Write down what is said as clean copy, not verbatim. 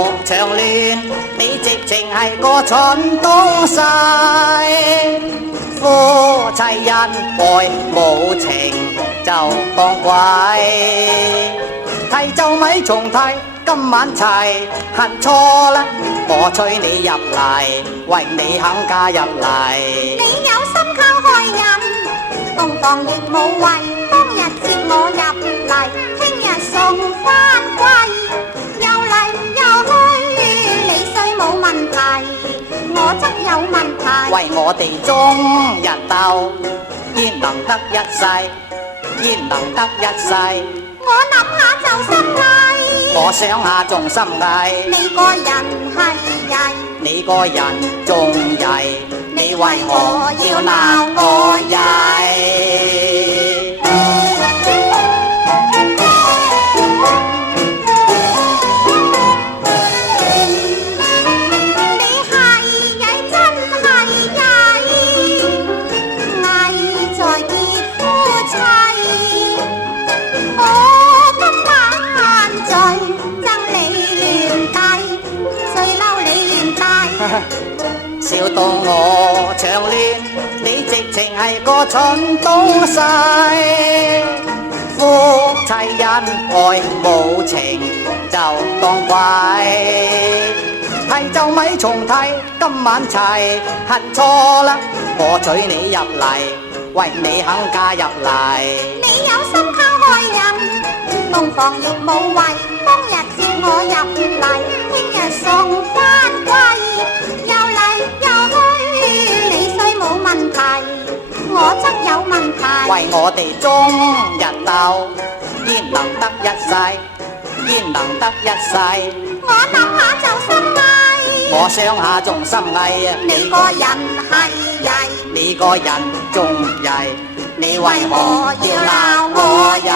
我長戀，你直情係個蠢東西。夫妻恩愛冇情就當鬼，提就咪重提，今晚齊行錯啦，我催你入嚟，為你肯加入嚟。你有心靠害人，東房亦無謂，當日接我入嚟，聽日送返歸，又嚟又去，你雖冇問題，我則有問題。為我哋終日鬥，焉能得一世？焉能得一世？我諗下就心翳，我想下仲心翳。你個人係曳，你個人仲曳，你為何要鬧我曳？笑到我長戀，你直情係個蠢東西。夫妻恩愛冇情就當鬼，提就咪重提，今晚齊行錯啦，我娶你入嚟，為你肯加入嚟。你有心靠害人，東房亦無謂，當日接我入嚟，聽日送返歸，又嚟又去，你雖冇問題，我則有問題。為我哋終日鬥，焉能得一世？焉能得一世？我諗下就心翳，我想下仲心翳啊！你個人係曳，你個人仲曳，你為何要鬧我曳？